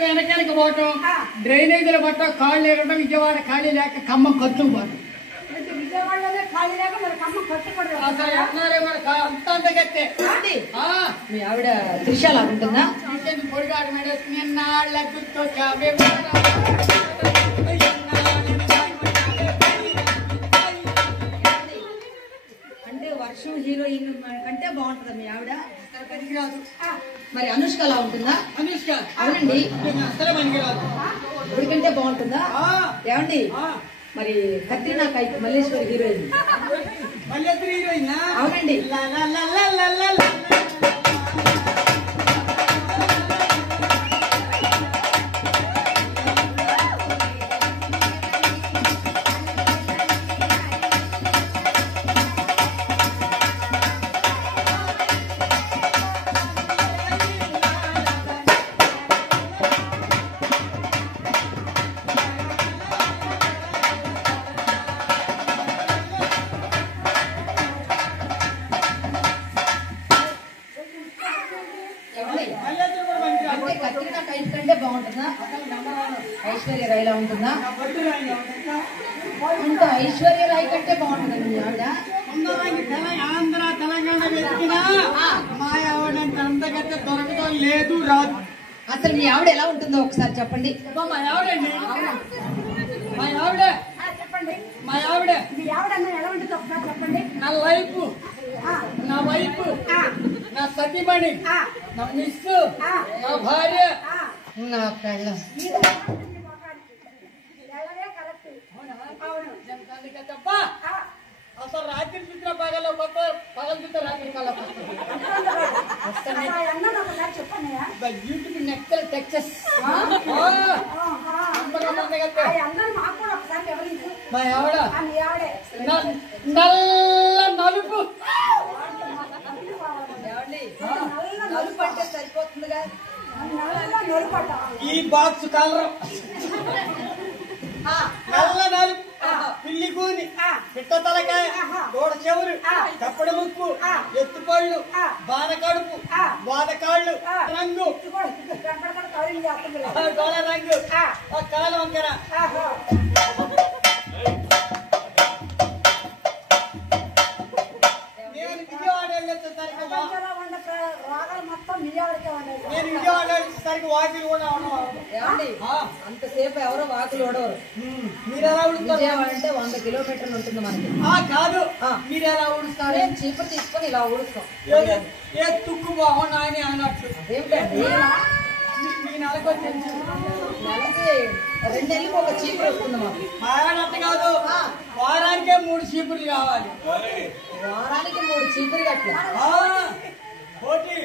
పడితే వెనకానికి పోవటం, డ్రైనేజీలు పట్టడం, కాళ్ళు లేకుండా విజయవాడ ఖాళీ లేక ఖమ్మం ఖర్చు పోవటం. విజయవాడలోనే ఖాళీ లేక మరి ఖమ్మం ఖర్చు కూడా అసలు ఎన్నారే అంత గట్టే. మీ ఆవిడ త్రిశాల ఉంటుందా? పొడిగాడు మేడం నిన్నాళ్ళతో అంటే వర్షం హీరోయిన్ కంటే బాగుంటుందా మీ ఆవిడ? పనికిరాదు. మరి అనుష్క అలా ఉంటుందా? అనుష్క అవునండి. అసలే పనికిరాదు. ఎవరికంటే బాగుంటుందా? ఏమండి మరి కత్రినా కైఫ్ మల్లేశ్వరి హీరోయిన్. మల్లేశ్వరి హీరోయిన్. అవునండి. అంటే కత్రినా కైఫ్ కంటే బాగుంటుందా? ఐశ్వర్య రాయ్లా ఉంటుందా? అంటే ఐశ్వర్య రాయ్ కంటే బాగుంటుందా మీ ఆవిడ? ఆంధ్ర తెలంగాణ వెతికినా మా ఆవిడంత అంతకంటే దొరకడం లేదు, రాదు. అసలు మీ ఆవిడ ఎలా ఉంటుందో ఒకసారి చెప్పండి. మా ఆవిడండి, మా ఆవిడ, చెప్పండి. మా ఆవిడ మీ ఆవిడ ఎలా ఉంటుందో ఒకసారి చెప్పండి. నా లైఫ్, నా వైఫ్, నా సతీమణి, నా మిస్, నా భార్య, నా పెళ్ళం. అసలు రాత్రి చిత్ర పగల కొత్త, పగల చిత్ర రాత్రి కళ యూట్యూబ్ నెక్స్ట్ టెక్సస్ మా ఆవిడ నల్ల నలుపు. నలుపు అంటే సరిపోతుందిగా. ఈ బాక్స్ కలర్ నల్ల నలుపు, పిల్లి కూని, పిట్ట తలకాయ, దూడ చెవులు, తప్పడి ముక్కు, ఎత్తుపళ్ళు, బాధ కడుపు, బాధ కాళ్ళు, రంగు గోళ రంగు, కాలు వంకర. నేను విజయవాడ వెళ్ళేసరికి నేను విజయవాడ వెళ్ళేసరికి వాకిలు కూడా అంతసేపు ఎవరో వాకులు ఓడవరు. మీరు ఎలా ఉడుతారు? విజయవాడ అంటే 100 కిలోమీటర్లు ఉంటుంది మనకి. కాదు, మీరు ఎలా ఉడుస్తారు? నేను చీపురు తీసుకొని ఇలా ఊడుస్తాం. ఏ తుక్కు బాగున్నా అని అన్నట్లు. అదేమిటండి మీ నెలకు నెలకి 2 నెలలకు ఒక చీపురు వస్తుంది మాకు. మాయానట్టు కాదు, వారానికే 3 చీపుర్లు కావాలి. వారానికి 3 చీపురు కట్ల. పోటీ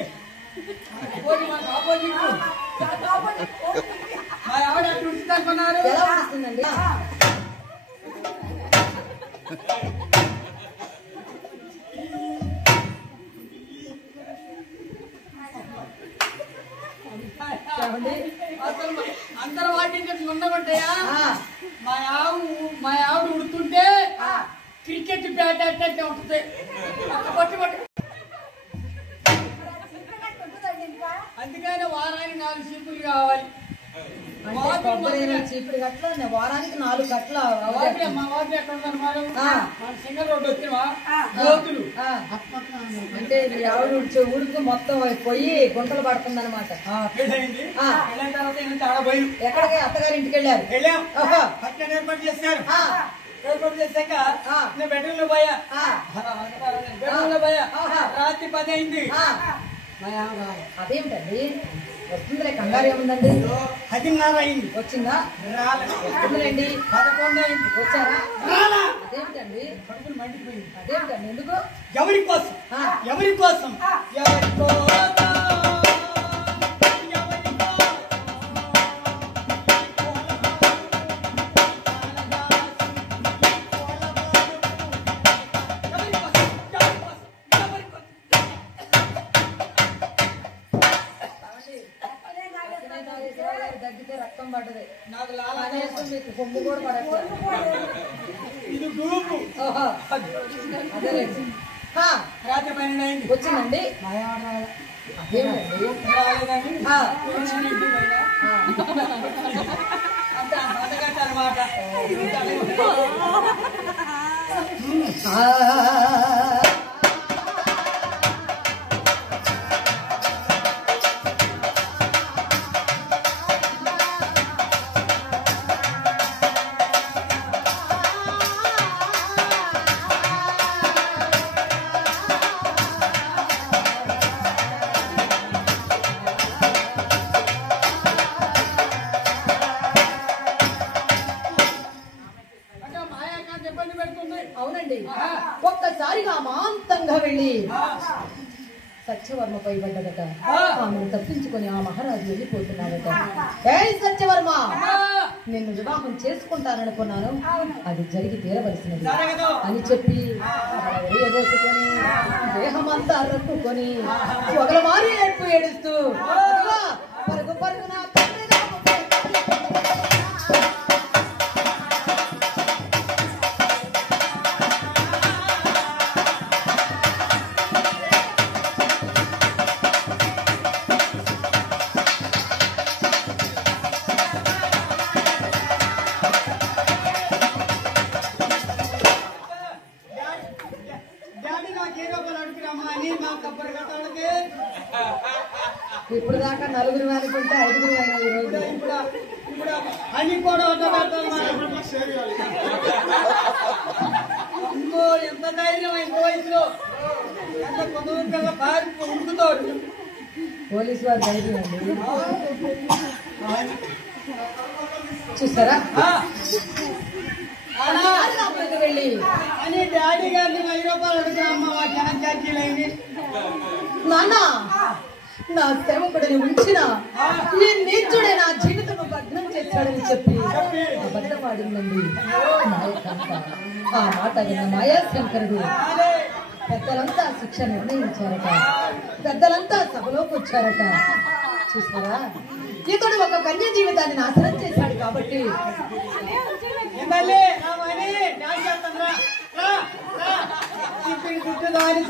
మాకు ఆపోజిట్. మా ఆవిడ అట్లా ఉడుతుందనుకున్నారు. ఎలా వస్తుందండి? అందరు వాటికి ఉండబట్టాయా? మా ఆవిడ ఉడుతుంటే క్రికెట్ బ్యాట్ అంటే ఉంటుంది. పట్టు పట్టు. అందుకని వారానికి 4 చీపులు కావాలి. చీపురు కట్ల వారానికి 4 కట్ల. మా వాటి ఎక్కడ ఉంటారు మేడం? మన సింగర్ రోడ్డు వచ్చినవా గోతులు. అంటే మీ ఆవిడ ఉడుకు మొత్తం పోయి గుంటలు పడుతుంది అనమాట. పెళ్ళైంది. పెళ్ళైన తర్వాత ఏంటంటే ఆడబోయి ఎక్కడికి అత్తగారి ఇంటికి వెళ్ళారు. వెళ్ళాం. పక్కన ఏర్పాటు చేశారు. ఏర్పాటు చేశాక నేను బెడ్రూమ్ లో పోయా. బెడ్రూమ్ లో పోయా. రాత్రి 10 అయింది. అదేమిటండి వస్తుందిలే, కంగారు ఏముందండి? 10:30 అయింది. వచ్చిందా? వస్తుందిలేండి. 11 అయింది. వచ్చారా? అదేమిటండి కడుపులు మండిపోయింది. అదేమిటండి ఎందుకు? ఎవరి కోసం, ఎవరి కోసం, ఎవరి కోసం. తగ్గితే రక్తం పడ్డది. నాకు లాలా మీకు కొమ్ము కూడా పడట్లేదు. ఇది గ్రూపు. అదేలేండి. రాత్రి 12 అయింది. వచ్చిందండి. రాలేదండి. అంటే ఆ బతకట్టు అనమాట. అవునండి, ఒక్కసారిగా మాంతంగా వెళ్ళి సత్యవర్మపై పడ్డదట. ఆమెను తప్పించుకొని ఆ మహారాజు వెళ్ళిపోతున్నాడట. ఏ సత్యవర్మ, నిన్ను వివాహం చేసుకుంటాననుకున్నాను, అది జరిగి తీరవలసినది అని చెప్పి వేయబోసుకొని దేహమంతా రక్కుకొని ఒకరు మారి ఏడుస్తూ పరుగు పరుగున ఇప్పుడు దాకా నలుగురు అనుకుంటే ఐదుగురు అయినా ఈరోజు. ఇప్పుడు అని కూడా ఇంకో ఎంత ధైర్యం ఇంకో వయసులో ఎంత కొంతమంది పిల్ల పారి ఉడుకుతాడు. పోలీసు వారు ధైర్యం అండి. చూస్తారా వెళ్ళి అని డాడీ గారిని 1000 రూపాయలు అడుగుతా అమ్మ మా జనం ఛార్జీలైంది. నాన్న, నా సేవకుడిని ఉంచిన ఈ నీచుడే నా జీవితం భగ్నం చేశాడని చెప్పి అబద్ధమాడిందండి మాయకాంత. ఆ మాట విన్న మాయాశంకరుడు పెద్దలంతా శిక్ష నిర్ణయించారట. పెద్దలంతా సభలోకి వచ్చారట. చూసారా, ఇతడు ఒక కన్య జీవితాన్ని నాశనం చేశాడు కాబట్టి గుట్టు దాని